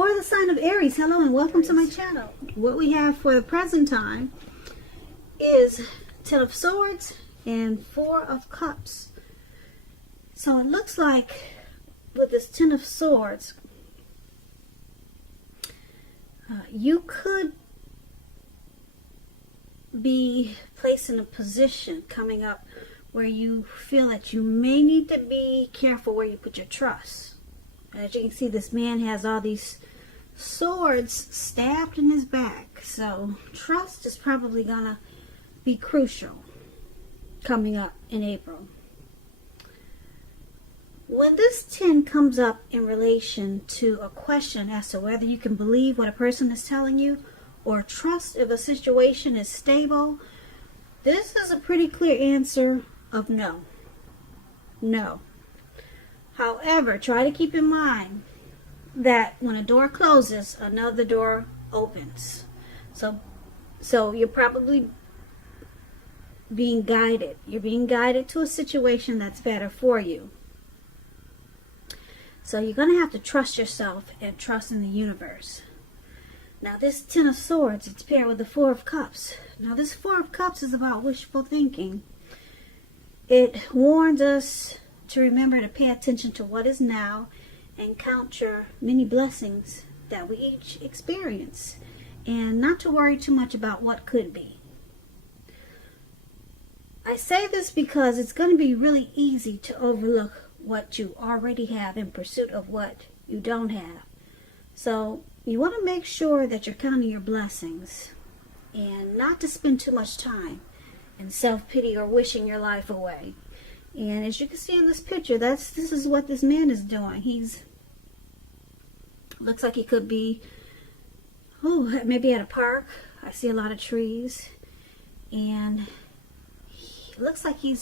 For the sign of Aries, hello and welcome to my channel. What we have for the present time is Ten of Swords and Four of Cups. So it looks like with this Ten of Swords, you could be placed in a position coming up where you feel that you may need to be careful where you put your trust. As you can see, this man has all these swords stabbed in his back. So trust is probably going to be crucial coming up in April. When this 10 comes up in relation to a question as to whether you can believe what a person is telling you or trust if a situation is stable, this is a pretty clear answer of no. No. However, try to keep in mind that when a door closes, another door opens. So you're probably being guided. You're being guided to a situation that's better for you. So you're going to have to trust yourself and trust in the universe. Now this Ten of Swords, it's paired with the Four of Cups. Now this Four of Cups is about wishful thinking. It warns us to remember to pay attention to what is now and count your many blessings that we each experience, and not to worry too much about what could be. I say this because it's going to be really easy to overlook what you already have in pursuit of what you don't have. So you want to make sure that you're counting your blessings and not to spend too much time in self-pity or wishing your life away. And as you can see in this picture, this is what this man is doing. Looks like he could be maybe at a park. I see a lot of trees, and it looks like he's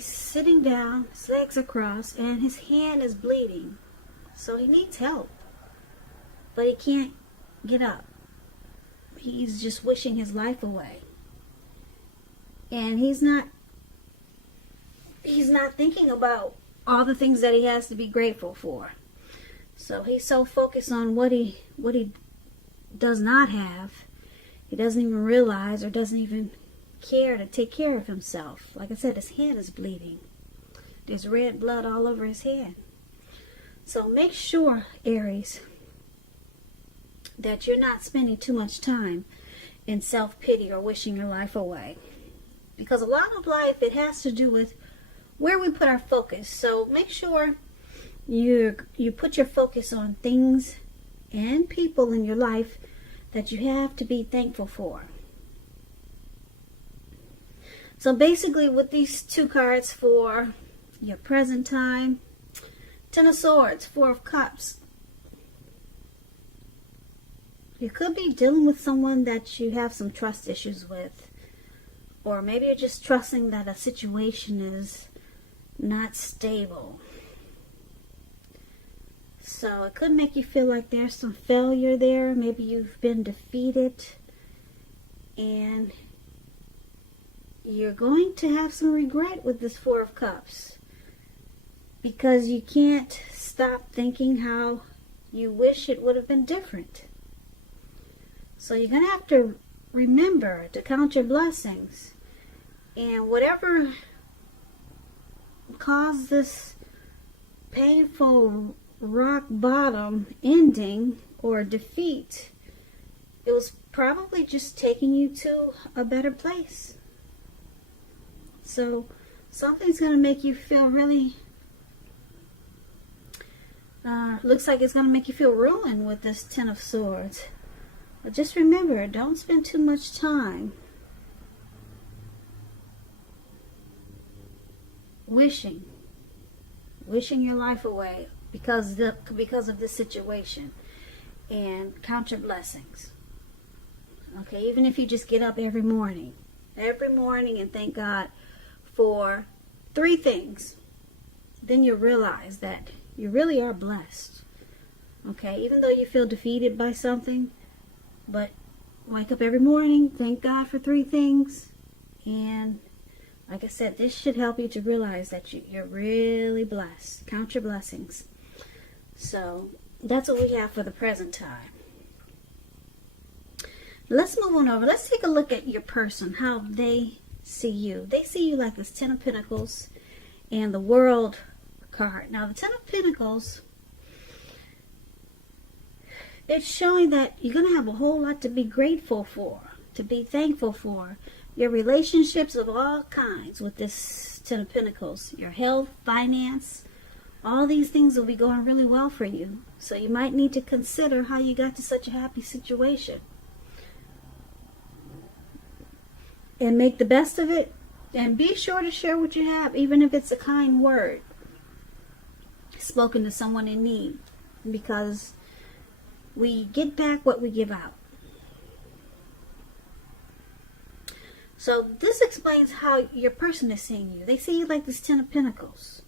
sitting down, his legs are crossed, and his hand is bleeding. So he needs help, but he can't get up. He's just wishing his life away. And he's not thinking about all the things that he has to be grateful for. So he's so focused on what he does not have, he doesn't even realize or doesn't even care to take care of himself. Like I said, his hand is bleeding. There's red blood all over his hand. So make sure, Aries, that you're not spending too much time in self-pity or wishing your life away. Because a lot of life, it has to do with where we put our focus. So make sure you put your focus on things and people in your life that you have to be thankful for. So basically, with these two cards for your present time, Ten of Swords, Four of Cups, you could be dealing with someone that you have some trust issues with. Or maybe you're just trusting that a situation is not stable. So it could make you feel like there's some failure there. Maybe you've been defeated, and you're going to have some regret with this Four of Cups, because you can't stop thinking how you wish it would have been different. So you're going to have to remember to count your blessings, and whatever caused this painful rock bottom ending or defeat, it was probably just taking you to a better place. So something's going to make you feel really, looks like it's going to make you feel ruined with this Ten of Swords. But just remember, don't spend too much time wishing your life away because of this situation, and count your blessings. Okay, even if you just get up every morning and thank God for 3 things, then you'll realize that you really are blessed. Okay, even though you feel defeated by something, but wake up every morning, thank God for 3 things, and like I said, this should help you to realize that you're really blessed. Count your blessings. So that's what we have for the present time. Let's move on over. Let's take a look at your person, how they see you. They see you like this Ten of Pentacles and the World card. Now, the Ten of Pentacles, it's showing that you're going to have a whole lot to be grateful for, to be thankful for. Your relationships of all kinds with this Ten of Pentacles. Your health, finance, all these things will be going really well for you. So you might need to consider how you got to such a happy situation. And make the best of it. And be sure to share what you have, even if it's a kind word spoken to someone in need. Because we get back what we give out. So this explains how your person is seeing you. They see you like this Ten of Pentacles.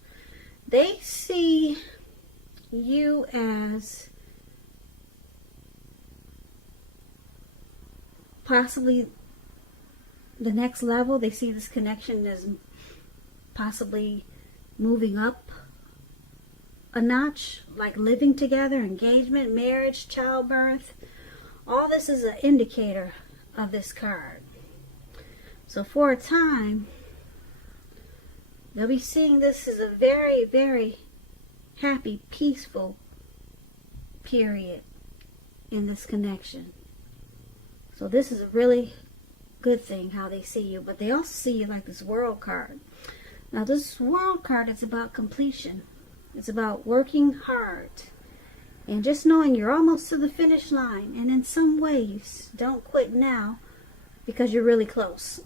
They see you as possibly the next level. They see this connection as possibly moving up a notch, like living together, engagement, marriage, childbirth. All this is an indicator of this card. So for a time, they'll be seeing this as a very, very happy, peaceful period in this connection. So this is a really good thing how they see you. But they also see you like this World card. Now this World card is about completion. It's about working hard and just knowing you're almost to the finish line. And in some ways, don't quit now because you're really close.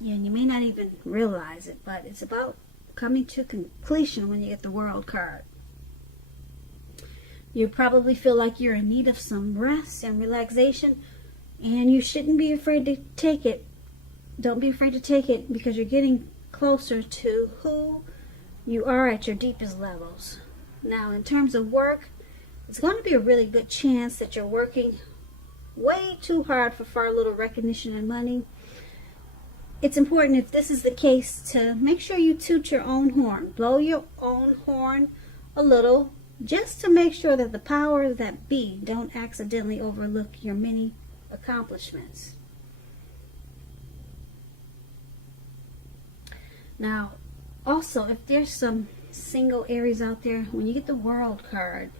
And you may not even realize it, but it's about coming to completion when you get the World card. You probably feel like you're in need of some rest and relaxation, and you shouldn't be afraid to take it. Don't be afraid to take it because you're getting closer to who you are at your deepest levels. Now, in terms of work, it's going to be a really good chance that you're working way too hard for far little recognition and money. It's important, if this is the case, to make sure you toot your own horn. Blow your own horn a little, just to make sure that the powers that be don't accidentally overlook your many accomplishments. Now, also, if there's some single Aries out there, when you get the World card,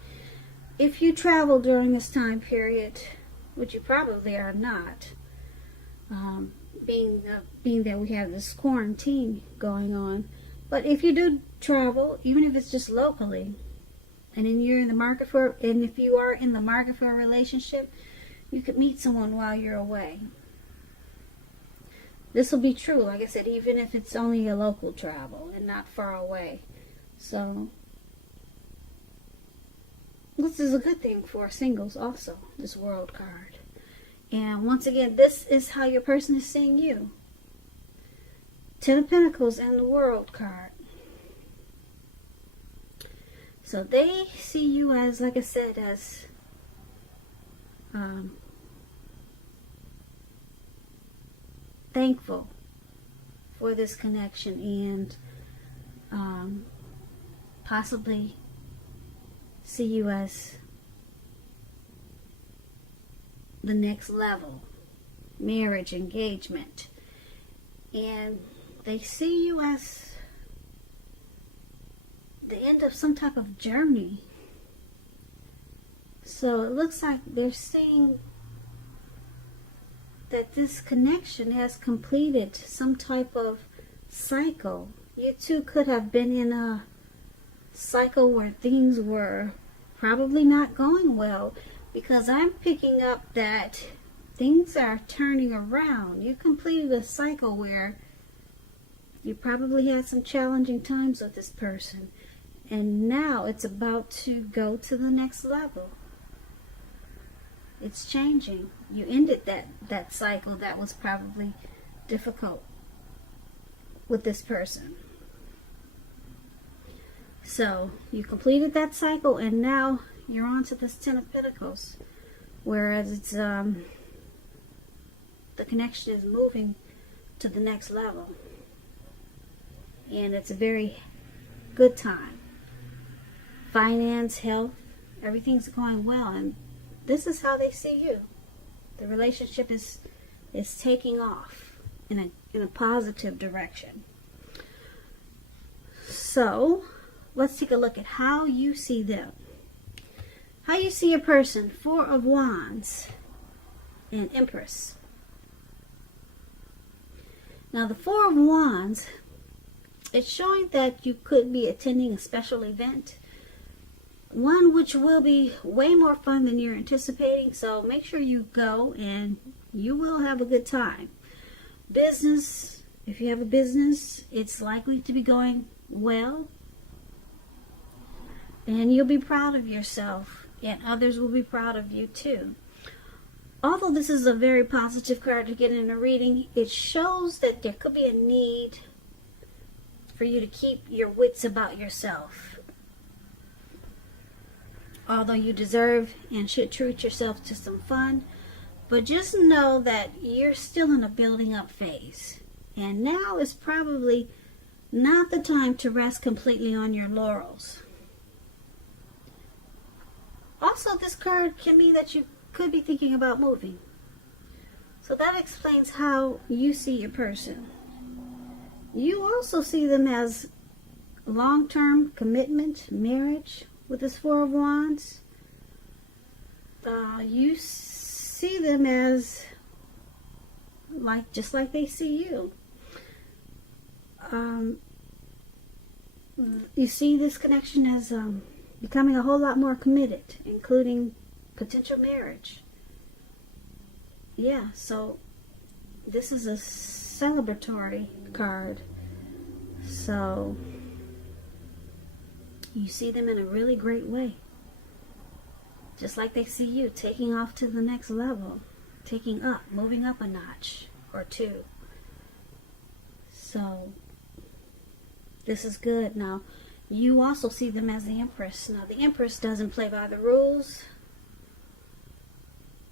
if you travel during this time period, which you probably are not, being that we have this quarantine going on, but if you do travel, even if it's just locally, and then you're in the market for, and if you are in the market for a relationship, you could meet someone while you're away. This will be true, like I said, even if it's only a local travel and not far away. So this is a good thing for singles also, this World card. And once again, this is how your person is seeing you. Ten of Pentacles and the World card. So they see you as, like I said, as thankful for this connection, and possibly see you as the next level, marriage, engagement. And they see you as the end of some type of journey. So it looks like they're seeing that this connection has completed some type of cycle. You two could have been in a cycle where things were probably not going well, because I'm picking up that things are turning around. You completed a cycle where you probably had some challenging times with this person, and now it's about to go to the next level. It's changing. You ended that cycle that was probably difficult with this person. So you completed that cycle, and now you're on to this Ten of Pentacles, whereas it's the connection is moving to the next level, and it's a very good time finance, health, everything's going well, and this is how they see you. The relationship is taking off in a positive direction. So let's take a look at how you see them. How you see a person. 4 of Wands and Empress. Now the 4 of Wands, it's showing that you could be attending a special event. One which will be way more fun than you're anticipating. So make sure you go and you will have a good time. Business, if you have a business, it's likely to be going well. And you'll be proud of yourself. And others will be proud of you too. Although this is a very positive card to get in a reading, it shows that there could be a need for you to keep your wits about yourself. Although you deserve and should treat yourself to some fun, but just know that you're still in a building up phase. And now is probably not the time to rest completely on your laurels. Also, this card can be that you could be thinking about moving. So that explains how you see your person. You also see them as long-term commitment, marriage, with this 4 of Wands. You see them as just like they see you. You see this connection as becoming a whole lot more committed, including potential marriage. Yeah, so this is a celebratory card. So you see them in a really great way. Just like they see you, taking off to the next level, taking up, moving up a notch or 2. So this is good. Now, you also see them as the Empress. Now, the Empress doesn't play by the rules.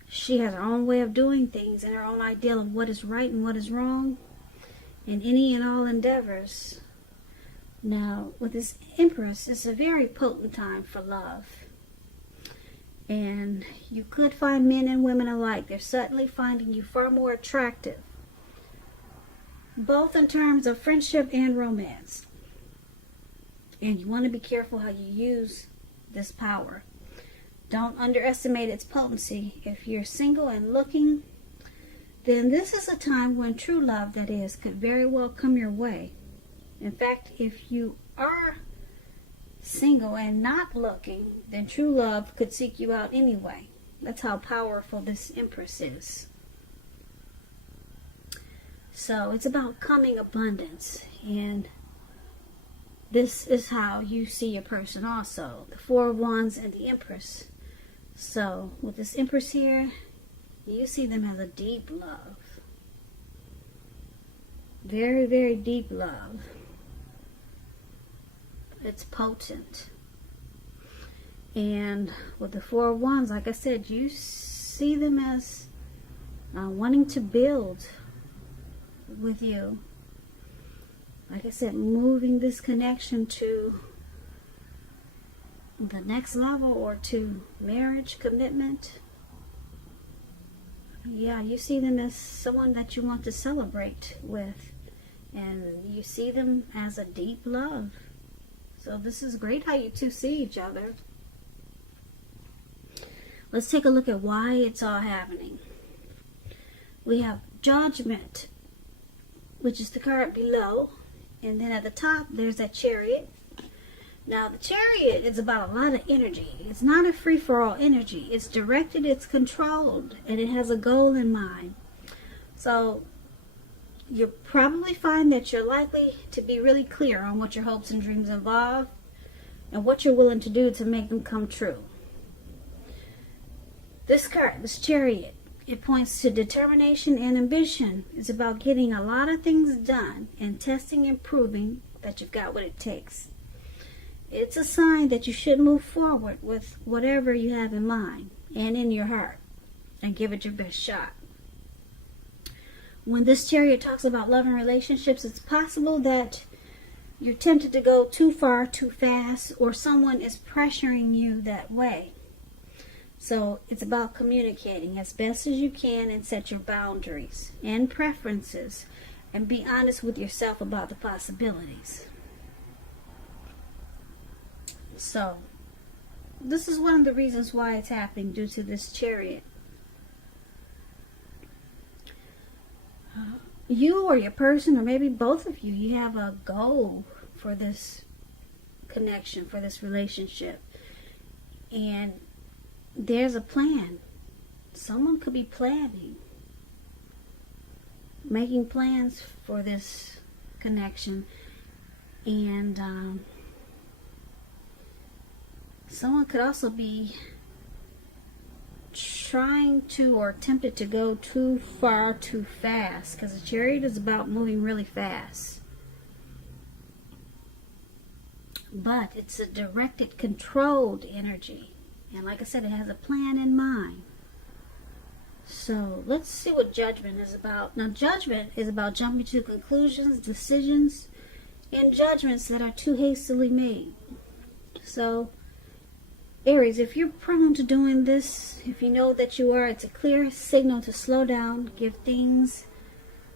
She has her own way of doing things and her own ideal of what is right and what is wrong in any and all endeavors. Now, with this Empress, it's a very potent time for love. And you could find men and women alike. They're suddenly finding you far more attractive, both in terms of friendship and romance. And you want to be careful how you use this power. Don't underestimate its potency. If you're single and looking, then this is a time when true love, that is, could very well come your way. In fact, if you are single and not looking, then true love could seek you out anyway. That's how powerful this Empress is. So it's about coming abundance, and this is how you see a person also. The 4 of Wands and the Empress. So with this Empress here, you see them as a deep love. Very, very deep love. It's potent. And with the 4 of Wands, like I said, you see them as wanting to build with you. Like I said, moving this connection to the next level, or to marriage, commitment. Yeah, you see them as someone that you want to celebrate with. And you see them as a deep love. So this is great how you two see each other. Let's take a look at why it's all happening. We have Judgment, which is the card below. And then at the top, there's that Chariot. Now, the Chariot is about a lot of energy. It's not a free-for-all energy. It's directed, it's controlled, and it has a goal in mind. So you'll probably find that you're likely to be really clear on what your hopes and dreams involve and what you're willing to do to make them come true. This card, this Chariot, it points to determination and ambition. It's about getting a lot of things done and testing and proving that you've got what it takes. It's a sign that you should move forward with whatever you have in mind and in your heart and give it your best shot. When this Chariot talks about love and relationships, it's possible that you're tempted to go too far, too fast, or someone is pressuring you that way. So it's about communicating as best as you can and set your boundaries and preferences and be honest with yourself about the possibilities. So this is one of the reasons why it's happening, due to this Chariot. You or your person, or maybe both of you, you have a goal for this connection, for this relationship. And there's a plan. Someone could be planning, making plans for this connection. And someone could also be trying to, or tempted to go too far, too fast, because the Chariot is about moving really fast. But it's a directed, controlled energy. And like I said, it has a plan in mind. So let's see what Judgment is about. Now, Judgment is about jumping to conclusions, decisions, and judgments that are too hastily made. So Aries, if you're prone to doing this, if you know that you are, it's a clear signal to slow down, give things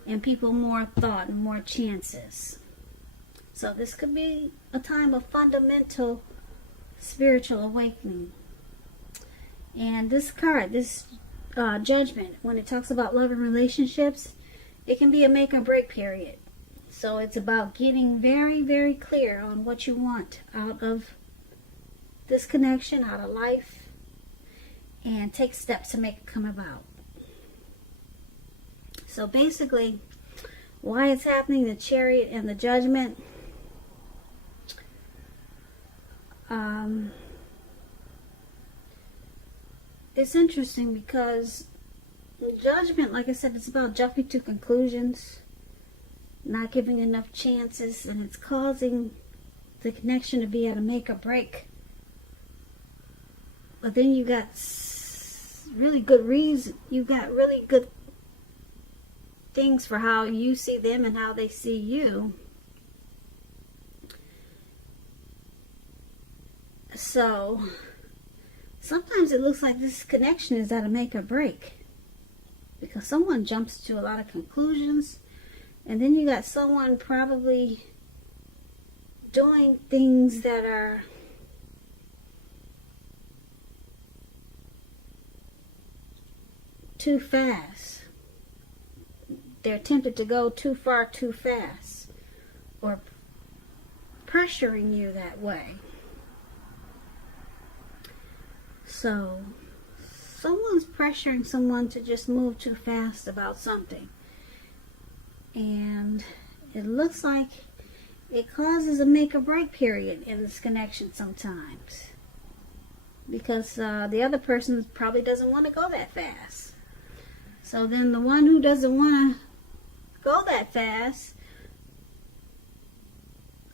and people more thought and more chances. So this could be a time of fundamental spiritual awakening. And this card, this Judgment, when it talks about love and relationships, it can be a make or break period. So it's about getting very, very clear on what you want out of this connection, out of life, and take steps to make it come about. So basically, why it's happening, the Chariot and the Judgment. It's interesting because the Judgment, like I said, it's about jumping to conclusions, not giving enough chances, and it's causing the connection to be at a make or break. But then you got really good reason. You got really good things for how you see them and how they see you. So sometimes it looks like this connection is at a make or break, because someone jumps to a lot of conclusions, and then you got someone probably doing things that are too fast. They're tempted to go too far, too fast, or pressuring you that way. So someone's pressuring someone to just move too fast about something, and it looks like it causes a make or break period in this connection sometimes, because the other person probably doesn't want to go that fast. So then the one who doesn't want to go that fast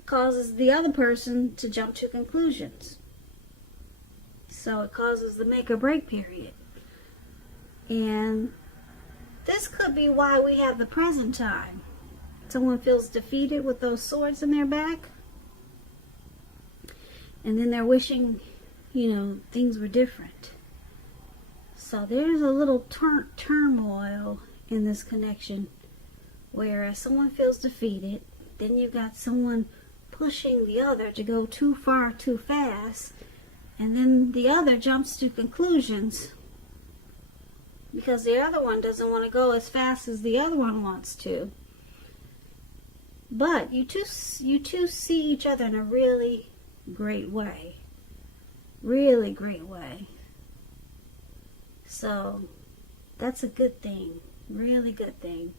causes the other person to jump to conclusions. So it causes the make or break period. And this could be why we have the present time. Someone feels defeated with those swords in their back, and then they're wishing, things were different. So there's a little turmoil in this connection, where someone feels defeated, then you got someone pushing the other to go too far, too fast, and then the other jumps to conclusions because the other one doesn't want to go as fast as the other one wants to. But you two see each other in a really great way. Really great way. So that's a good thing. Really good thing.